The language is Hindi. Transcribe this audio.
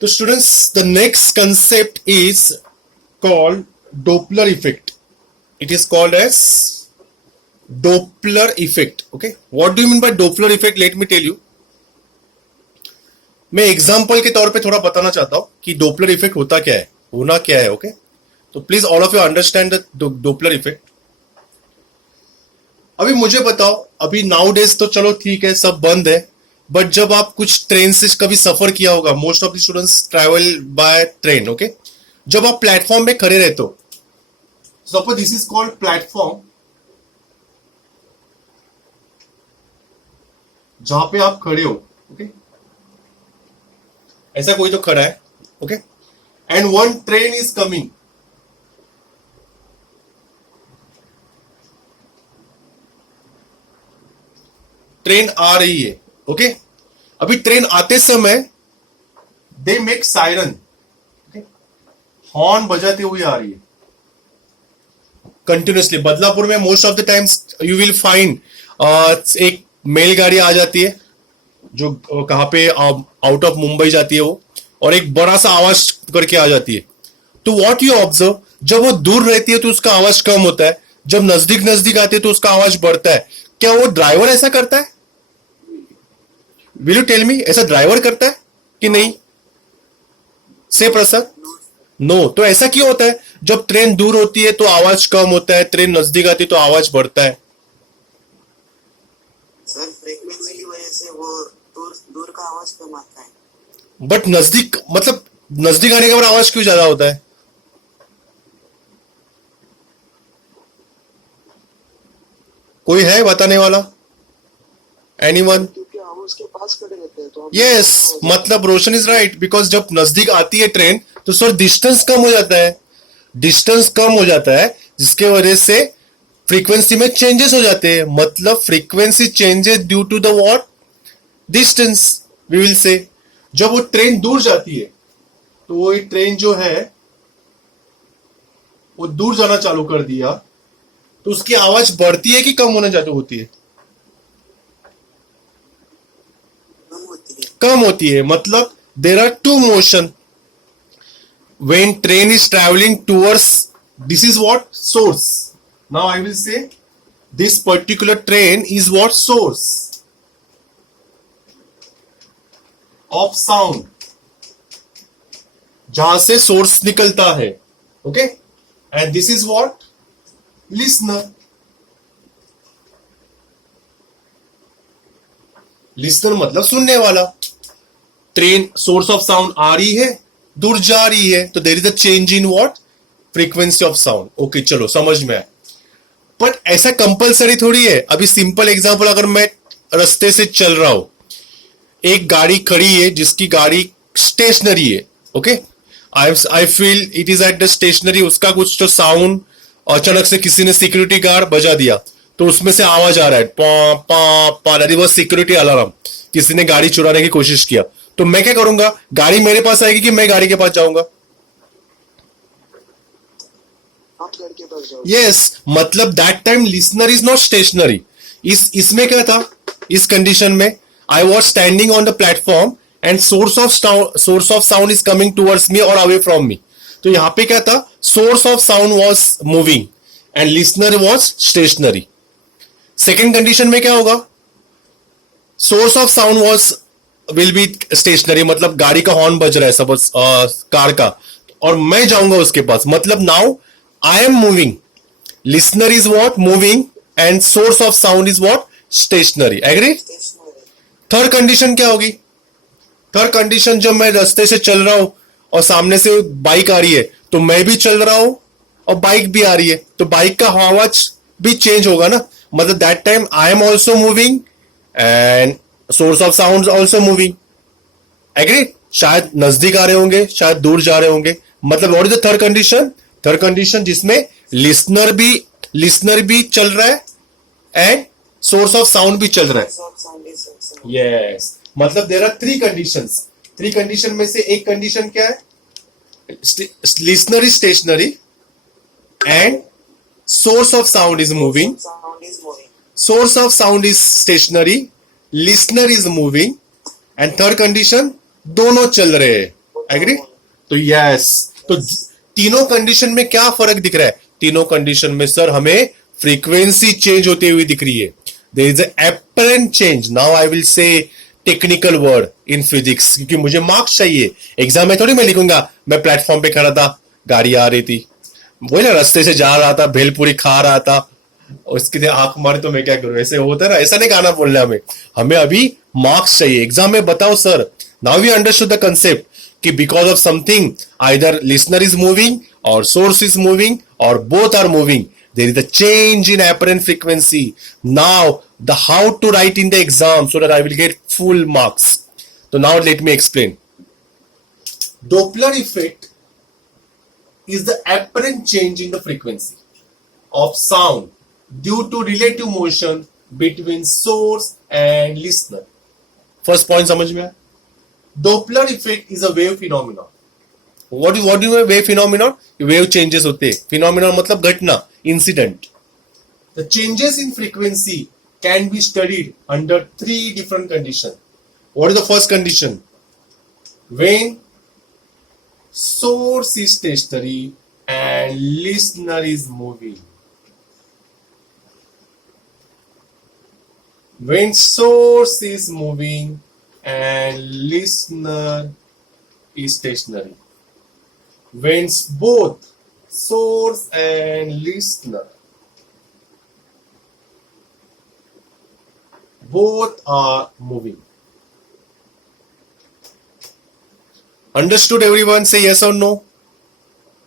तो students the next concept is called Doppler effect. It is called as Doppler effect. Okay, what do you mean by Doppler effect? Let me tell you. मैं एग्जाम्पल के तौर पे थोड़ा बताना चाहता हूं कि डोपलर इफेक्ट होता क्या है, होना क्या है. ओके, तो please all of you understand the Doppler effect. अभी मुझे बताओ, अभी नाउ डेज तो चलो ठीक है, सब बंद है, बट जब आप कुछ ट्रेन से कभी सफर किया होगा, most of the students travel by train. Okay, जब आप प्लेटफॉर्म में खड़े रहते हो, suppose this is called platform, जहां पे आप खड़े हो. ओके, ऐसा कोई तो खड़ा है. Okay, and one train is coming. Train आ रही है. ओके, अभी ट्रेन आते समय दे मेक सायरन. हॉर्न बजाते हुए आ रही है कंटिन्यूसली. बदलापुर में most of the times you will find एक मेलगाड़ी आ जाती है जो कहां पे आउट ऑफ मुंबई जाती है वो, और एक बड़ा सा आवाज करके आ जाती है. तो व्हाट यू ऑब्जर्व, जब वो दूर रहती है तो उसका आवाज कम होता है, जब नजदीक नजदीक आती है तो उसका आवाज बढ़ता है. क्या वो ड्राइवर ऐसा करता है? विल यू टेल मी, ऐसा ड्राइवर करता है कि नहीं? से प्रसाद, नो. तो ऐसा क्यों होता है? जब ट्रेन दूर होती है तो आवाज कम होता है, ट्रेन नजदीक आती है तो आवाज बढ़ता है. सर फ्रीक्वेंसी की वजह से वो दूर दूर का आवाज कम आता है. बट नजदीक, मतलब नजदीक आने के बाद आवाज क्यों ज्यादा होता है? कोई है बताने वाला? एनीवन? क्योंकि हम उसके पास खड़े रहते हैं तो यस, मतलब रोशन इज राइट, बिकॉज जब नजदीक आती है ट्रेन तो सर डिस्टेंस कम हो जाता है. डिस्टेंस कम हो जाता है जिसके वजह से फ्रीक्वेंसी में चेंजेस हो जाते हैं. मतलब frequency changes due to the what? Distance, we will say. जब वो ट्रेन दूर जाती है तो वो ट्रेन जो है वो दूर जाना चालू कर दिया, तो उसकी आवाज बढ़ती है कि कम होने जाती होती है? कम होती है. कम होती है. मतलब there are two motion. when train is traveling towards, this is what? Source. Now I will say this particular train is what? Source of sound, जहां से सोर्स निकलता है. Okay, and this is what? Listener. Listener मतलब सुनने वाला. ट्रेन सोर्स ऑफ साउंड आ रही है, दूर जा रही है, तो there is a change in what? Frequency of sound. Okay, चलो समझ में आया. बट ऐसा कंपलसरी थोड़ी है. अभी सिंपल एग्जांपल, अगर मैं रास्ते से चल रहा हूं, एक गाड़ी खड़ी है जिसकी गाड़ी स्टेशनरी है. Okay, I feel it is at the stationary. उसका कुछ तो साउंड अचानक से किसी ने सिक्योरिटी गार्ड बजा दिया, तो उसमें से आवाज आ रहा है, पा पा पा, वो सिक्योरिटी अलार्म. किसी ने गाड़ी चुराने की कोशिश किया, तो मैं क्या करूंगा? गाड़ी मेरे पास आएगी कि मैं गाड़ी के पास जाऊंगा? आप लड़के पास जाओ. यस, मतलब that time listener is not stationary. इसमें क्या था? इस कंडीशन में I was standing on the platform and source of sound is coming towards me और अवे फ्रॉम मी. तो यहां पे क्या था? Source of sound was moving and listener was stationary. Second condition में क्या होगा? Source of sound was will be stationary, मतलब गाड़ी का हॉर्न बज रहा है सपोज कार का, और मैं जाऊंगा उसके पास, मतलब now I am moving. Listener is what? Moving, and source of sound is what? Stationary. Agree? Third condition क्या होगी? थर्ड कंडीशन, जब मैं रास्ते से चल रहा हूं और सामने से बाइक आ रही है, तो मैं भी चल रहा हूं और बाइक भी आ रही है, तो बाइक का आवाज भी चेंज होगा ना. मतलब that time I am also moving and source of sound also moving. Agree? शायद नजदीक आ रहे होंगे, शायद दूर जा रहे होंगे. मतलब what is the third condition? Third condition जिसमें लिसनर भी चल रहा है एंड सोर्स ऑफ साउंड भी चल रहा है. यस, मतलब there are three conditions. Three condition में से एक कंडीशन क्या है? Listener is stationary and source of sound is moving, source of sound is stationary, listener is moving, and third condition दोनों चल रहे हैं. एग्री? तो यस, तो तीनों कंडीशन में क्या फर्क दिख रहा है? तीनों कंडीशन में सर हमें फ्रीक्वेंसी चेंज होती हुई दिख रही है. There is apparent change. Now I will say technical word in physics, क्योंकि मुझे मार्क्स चाहिए. एग्जाम में थोड़ी मैं लिखूंगा मैं प्लेटफॉर्म पे खड़ा था, गाड़ी आ रही थी, वही ना, रास्ते से जा रहा था, भेलपूरी खा रहा था, उसके लिए आंख मारे तो मैं क्या करूं? ऐसे होता है ना, ऐसा नहीं गाना बोलना हमें. हमें अभी मार्क्स चाहिए. एग्जाम में बताओ sir, now we understood the concept कि because of something either listener is moving or source is moving or both are moving, there is a change in apparent frequency. Now the how to write in the exam so that I will get full marks. So now let me explain. Doppler effect is the apparent change in the frequency of sound due to relative motion between source and listener. First point समझ में आया? Doppler effect is a wave phenomenon. What do you wave phenomenon? Wave changes होते हैं. Phenomenon मतलब घटना, incident. The changes in frequency can be studied under three different conditions. What is the first condition? When source is stationary and listener is moving. When source is moving and listener is stationary. When both source and listener both are moving. Understood everyone? Say yes or no.